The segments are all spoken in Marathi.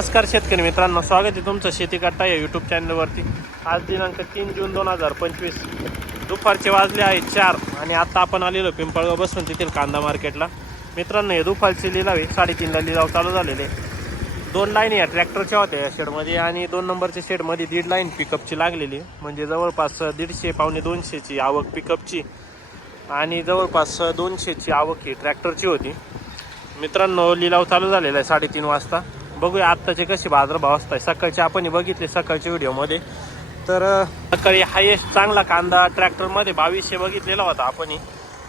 नमस्कार शेतकरी मित्रांनो, स्वागत आहे तुमचं शेती कट्टा या यूट्यूब चॅनलवरती। आज दिनांक 3 जून 2025 दुपारचे वाजले आहेत 4 आणि आता आपण आलेलो पिंपळगाव बसून तेथील कांदा मार्केटला। मित्रांनो, हे दुपारची लिलावी 3:30ला लिलाव चालू झालेले। 2 लाईन या ट्रॅक्टरच्या होत्या या शेडमध्ये आणि 2 नंबरच्या शेडमध्ये 1.5 लाईन पिकअपची लागलेली, म्हणजे जवळपास 150 पावणे 200ची आवक पिकअपची आणि जवळपास 200ची आवक ही ट्रॅक्टरची होती। मित्रांनो, लिलाव चालू झालेला आहे 3:30 वाजता। बघूया आत्ताचे कसे बाजारभाव असतात। सकाळचे आपण बघितले सकाळच्या व्हिडिओमध्ये, तर सकाळी हायेस्ट चांगला कांदा ट्रॅक्टरमध्ये 2200 बघितलेला होता आपण,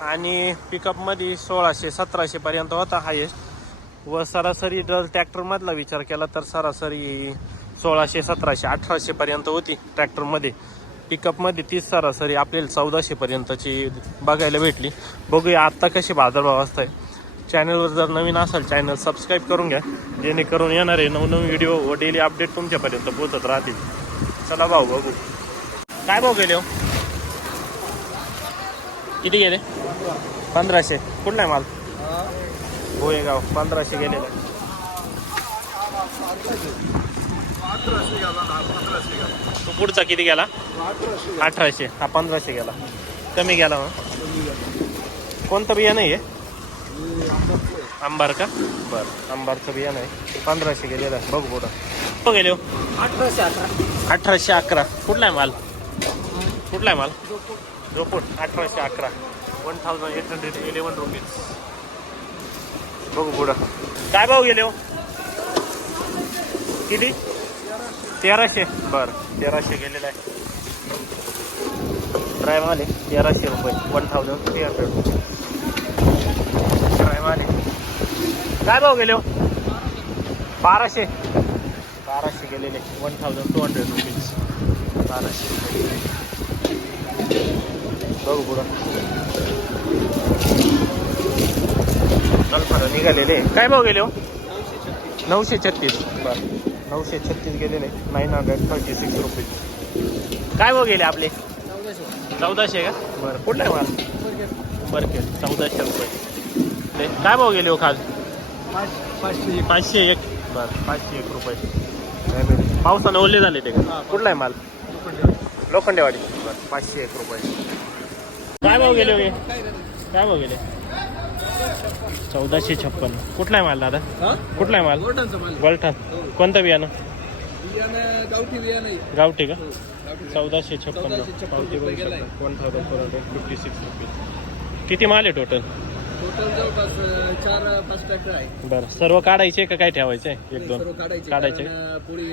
आणि पिकअपमध्ये 1600-1700 पर्यंत होता हायेस्ट। व सरासरी जर ट्रॅक्टरमधला विचार केला तर सरासरी 1600, 1700, 1800 पर्यंत होती ट्रॅक्टरमध्ये। पिकअपमध्ये 30 सरासरी आपल्याला 1400 पर्यंतची बघायला भेटली। बघूया आत्ता कसे बाजारभाव असतात। चॅनलवर जर नवीन असाल चॅनल सबस्क्राईब करून घ्या, जेणेकरून येणारे नवनवीन व्हिडिओ व डेली अपडेट तुमच्यापर्यंत पोहोचत राहतील। चला भाऊ बघू काय भाव गेले हो, किती गेले? 1500। कुठला आहे माल? गोळेगाव 1500 गेलेला। तो पुढचा किती गेला? 1800। हा 1500 गेला, कमी गेला मग। कोणतं बियाणं आहे? अंबार का? बरं, अंबारचं बियाणं आहे। 1500 गेलेला। बघू पुढं हो गेले हो 1811। कुठला आहे माल? कुठला आहे माल? जोपूर 1811, 1811 रुपीज। बघू पुढं काय भाव गेले हो, किती? 1300। बरं, 1300 गेलेला आहे। ड्राय माल आहे 1300 रुपये, 1300 रुपये ड्राय माल आहे। काय भाव गेले हो? 1200 गेलेले, 1200 रुपीज, 1200 रुपये। बघू पुढं नलफर निघालेले। काय भाव गेले हो? 936। बरं, 936 गेलेले, 936 रुपीज। काय भाव गेले आपले? 1400 का? बरं, कुठला आहे माल? बरं, 1400 रुपये। काय भाव गेले हो खाल? 501। बरं, 501 रुपये। पावसानं ओले झाले ते का? कुठला आहे माल? लोखंडेवाडी। बरं, 501 रुपये। काय भाव गेले हो? काय भाव गेले? 1456। कुठला आहे माल दादा? कुठला आहे माल? गोल्ठा। कोणतं बियाणं? गावठी का? 1456 गावठी, 1456 रुपीज। किती माल आहे टोटल? जवळपास 4-5 ट्रॅक्टर आहे। बरं, सर्व काढायचे का काय ठेवायचे? 1-2 काढायचे। पुढे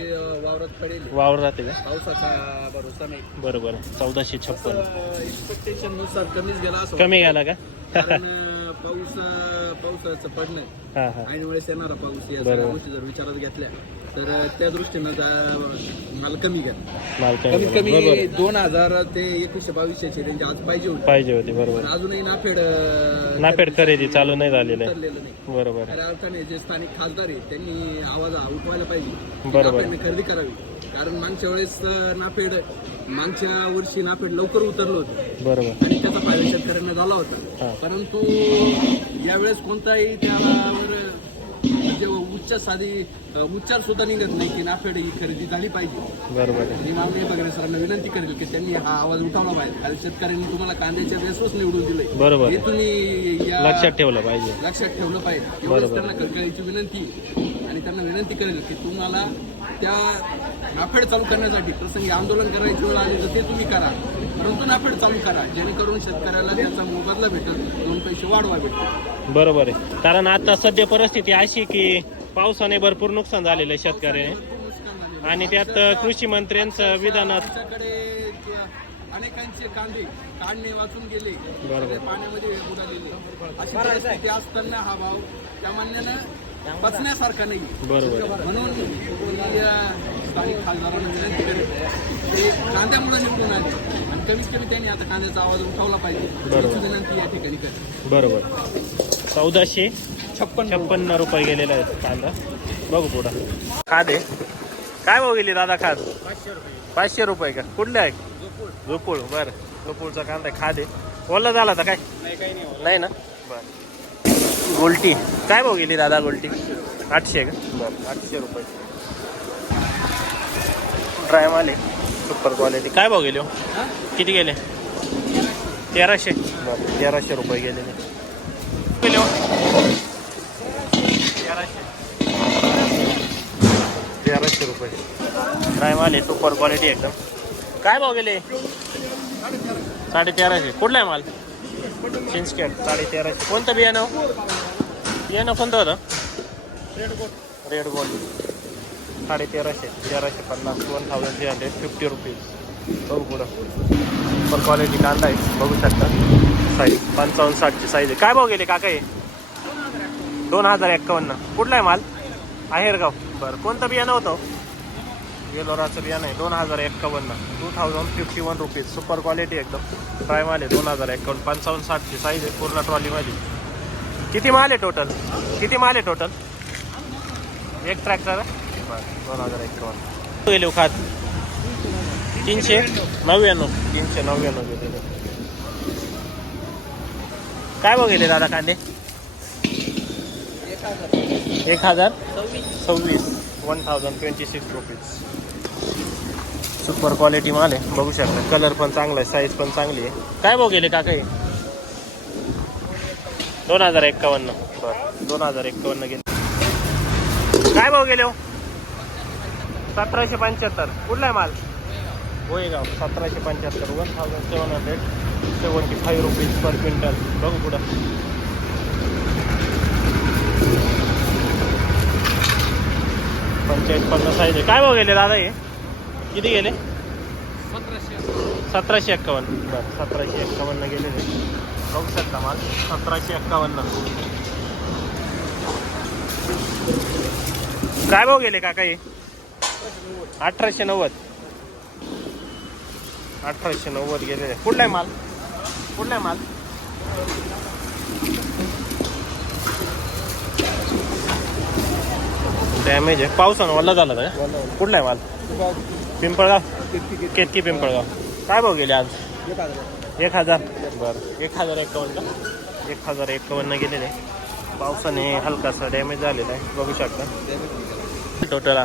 वावरात पडेल, वावर राहते का? पावसाचा भरोसा नाही। बरोबर, 1456 एक्सपेक्टेशन नुसार कमीच गेला असं कमी गेला का? कारण पावसाचं पडणं हां हां, ऐन वेळेस येणारा पाऊस या सगळ्या गोष्टी जर विचारात घेतल्या तर त्या दृष्टीनं माल कमी घ्या। कमीत कमी 2000 ते 2100-2200 रेंज आज पाहिजे होती। बरोबर, अजूनही नाफेड खरेदी चालू नाही झालेली आहे। नाही। बरोबर, खऱ्या अर्थाने जे स्थानिक खासदार आहे त्यांनी आवाज उठवायला पाहिजे, बरोबर, खरेदी करावी। कारण मागच्या वेळेस मागच्या वर्षी नाफेड लवकर उतरलं होतं, बरोबर, आणि त्याचा फायदा शेतकऱ्यांना झाला होता। परंतु यावेळेस कोणताही त्यावर म्हणजे उच्चार सुद्धा निघत नाही की नाफेड ही खरेदी झाली पाहिजे। बरोबर। मी माननीय फडणवीस सरांना विनंती करेल की त्यांनी हा आवाज उठवला पाहिजे, कारण शेतकऱ्यांनी तुम्हाला कांद्याच्या बेसवर निवडून दिले, बरोबर, हे तुम्ही लक्षात ठेवलं पाहिजे। एवढंच त्यांना कळकळीची विनंती, आणि त्यांना विनंती करेल की तुम्हाला त्या नाफेड चालू करण्यासाठी प्रसंगी आंदोलन करायची वेळ आली तर ते तुम्ही करा, परंतु नाफेड चालू करा, जेणेकरून शेतकऱ्याला त्याचा मोबदला भेटेल, 2 पैसे वाढवा भेटेल। बरोबर आहे, कारण आता सध्या परिस्थिती अशी की पावसाने भरपूर नुकसान झालेलं आहे शेतकऱ्याने, आणि त्यात कृषी मंत्र्यांचं विधानात अनेकांचे कांदे काढणे वाचून गेले, बरोबर, पाण्यामध्ये बुडालेले। अशी परिस्थिती असताना हा भाव त्या मान्यानं पचण्यासारखा नाही। बरोबर, म्हणून स्थानिक खासदारांना विनंती करेल ते कांद्यामुळे निवडून आले, आणि कमीत कमी त्यांनी आता कांद्याचा आवाज उठवला पाहिजे, याची विनंती या ठिकाणी करेल। बरोबर, 1456 रुपये गेलेला आहे कांदा। बघू पुढं खाद आहे। काय भाव गेली दादा खाद? 500 रुपये का? कुठले आहे? झोपूळ। बरं, झोपूळचा कांदा खाद आहे। ओला झाला तर काय नाही ना? बरं, गोल्टी काय भाव गेली दादा? गोल्टी 800 का? बरं, 800 रुपये। ड्राय माल आहे सुपर क्वालिटी. काय भाव गेले हो? किती गेले? 1300. बरं 1300 रुपये गेलेले. गेले हो 1300 रुपये ड्राय माल आहे सुपर क्वालिटी एकदम. काय भाव गेले? 1350. कुठला आहे माल? चिंचखेड 1350. कोणतं बियाणं? बियाणं कोणतं होतं? Red gold 1350. 1350. 1350 रुपीज. बघू पुढं सुपर क्वालिटी कांदा आहे बघू शकता. साईज 55-60ची साईज आहे. काय भाव गेले काका हे? 2051. कुठला आहे माल? आहेरगाव. बरं कोणतं बियाणं होतं? वेलोराचं बियाणं आहे 2051. 2051 रुपीज. सुपर क्वालिटी एकदम ड्राय माल आहे 2051. 55-60ची साईज आहे पूर्ण ट्रॉलीमध्ये. किती माल आहे टोटल? किती माल आहे टोटल? एक ट्रॅक्टर आहे. बरं 2051 गेले खात 399. 399 गेलेले. काय भाव गेले दादा कांदे? 1026. 1026 रुपीज. सुपर क्वालिटी माल आहे बघू शकता. कलर पण चांगला आहे साईज पण चांगली आहे. काय भाव गेले काका हे? 2051. बरं 2051 गेले. काय भाव गेले हो? 1775. कुठला आहे माल? गोळेगाव 1775. 1775 rupees per quintal. बघू पुढं 45-50 साईज आहे. काय भाव गेले दादा हे? किती गेले? 1751. बरं 1751 गेलेले. बघू शकता माल 1751. काय भाव गेले काका हे? 1890. 1890 गेलेले. कुठला आहे माल? कुठला आहे माल? डॅमेज आहे पावसानं वल्ला झाला का? कुठला आहे माल? पिंपळगाव. केतकी पिंपळगाव. काय भाव गेले आज? 1000. बरं 1051. 1051 गेलेले. पावसाने हलकासा डॅमेज झालेला आहे बघू शकता. टोटल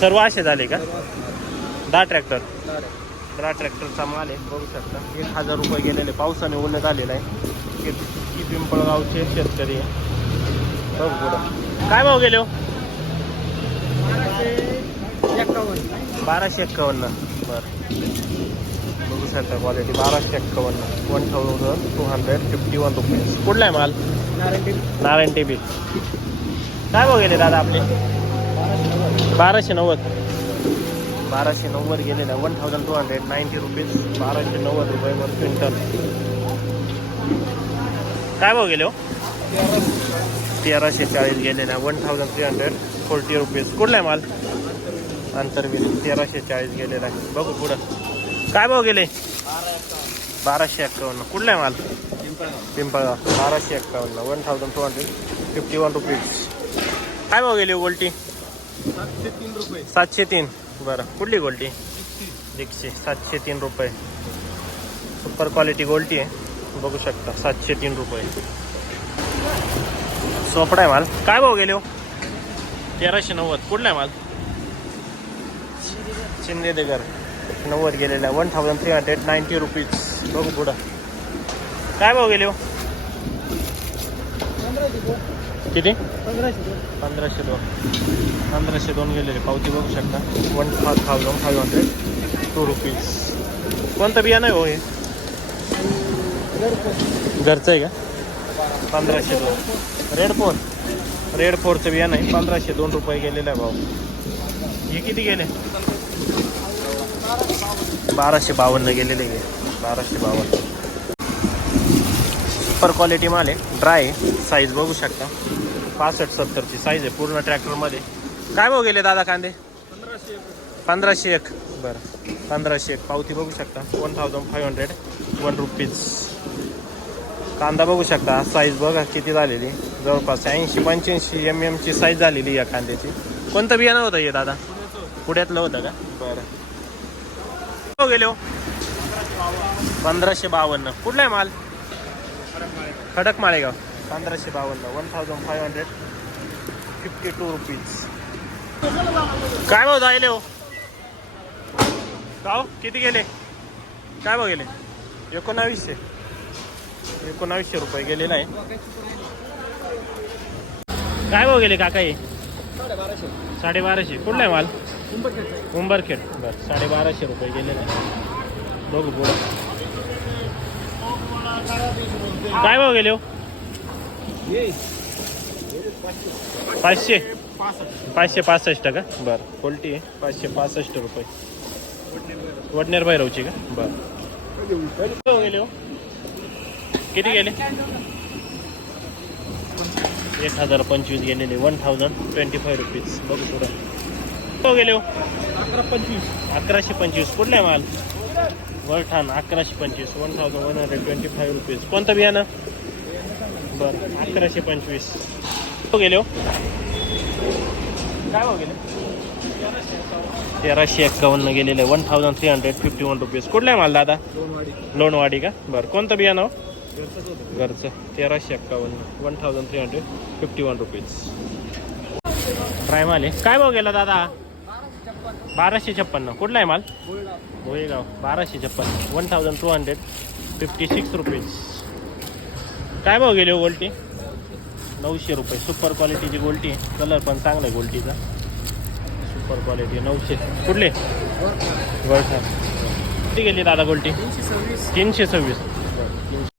सर्व असे झाले का? 10 ट्रॅक्टर. 10 ट्रॅक्टरचा माल आहे बघू शकता. 1000 रुपये गेलेले. पावसाने ओलं झालेलं आहे. केतकी पिंपळगावचे शेतकरी आहे. बघू पुढं काय भाव गेले हो? 1251. बरं बघू शकता क्वालिटी 1251. 1251 रुपीज. कुठला आहे माल? नारायण टीबी. काय भाव गेले दादा आपले? 1290. 1290 गेलेला. 1290 रुपीज. 1290 रुपये पर क्विंटल. काय भाव गेले हो? 1340 गेलेला. 1340 रुपीज. कुठला आहे माल? आंतरवीर 1340 गेलेला आहे. बघू पुढं काय भाव गेले? 1251. कुठला आहे माल? पिंपळगाव 1251. 1251 रुपीज. काय भाव गेले गोल्टी? 703 रुपये. 703. बरं कुठली गोल्टी? रिक्षे 703 रुपये. सुपर क्वालिटी गोल्टी आहे बघू शकता. 703 रुपये. सोपडा आहे माल. काय भाव गेले हो? 1390. कुठला आहे माल? शिंदेनगर 90 गेलेला. 1390 रुपीज. बघू पुढं काय भाव गेले हो? किती? 1502. 1502 गेलेले. पावती बघू शकता. 1502 रुपीज. कोणतं बियाणं आहे हो हे? घरचं आहे का? 1502. रेड फोरचं बियाणं आहे. 1502 रुपये गेलेलं आहे भाऊ. हे किती गेले? 1252 गेलेले आहे. 1252. सुपर क्वालिटी माल आहे. ड्राय साईज बघू शकता. 65-70ची साईज आहे पूर्ण ट्रॅक्टरमध्ये. काय भाव गेले दादा कांदे? 1501. बरं 1501. पावती बघू शकता. 1501 रुपीज. कांदा बघू शकता. साईज बघा किती झालेली. जवळपास 80-85 mm ची साईज झालेली या कांद्याची. कोणतं बियाणं होतं हे दादा? पुण्यातलं होतं का? बरं हो गेले हो 1552. कुठला आहे माल? खडक माळेगाव 1552. 1552 रुपीज. काय भाव जायले हो गाव किती गेले काय भाव गेले 1900 रुपये गेलेला आहे काय भाव गेले काका हे 1250 कुठला आहे माल उंबरखेड बरं 1250 रुपये गेलेला आहे बघू पुढं काय भाव गेले हो 565 का बरं क्वालिटी आहे 565 रुपये वडनेर भैरवची का बरं गेले हो किती गेले 1025 गेलेले 1025 रुपीज बघू पुढं हो गेले हो 1125 कुठला आहे माल वरठाण 1125 1125 रुपीज कोणतं बियाणं बरं 1125 हो गेले हो काय हो गेले 1351 गेलेले 1351 रुपीज कुठला आहे माल दादा लोणवाडी का बरं कोणतं बियाणं हो? घरचं 1351 1351 रुपीज प्रायम आले काय भाव गेला दादा 1256 कुठला आहे माल भोयेगाव 1256 1256 रुपीज काय भाव गेले हो गोल्टी 900 रुपये सुपर क्वालिटीची गोल्टी आहे कलर पण चांगला आहे गोल्टीचा सुपर क्वालिटी 900 कुठले वरठाण किती गेली दादा गोल्टी 326